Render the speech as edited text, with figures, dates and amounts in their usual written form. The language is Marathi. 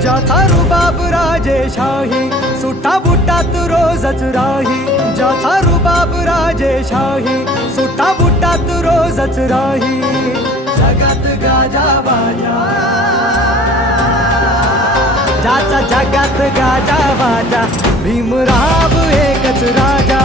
ज्याचा रुबाब राजेशाही, सुटा बुटात रोजच राही. ज्याचा रुबाब राजेशाही, सुटा बुटात रोजच राही. जगात गाजा बाजा, ज्याचा जगात गाजा बाजा, भीमराव एकच राजा.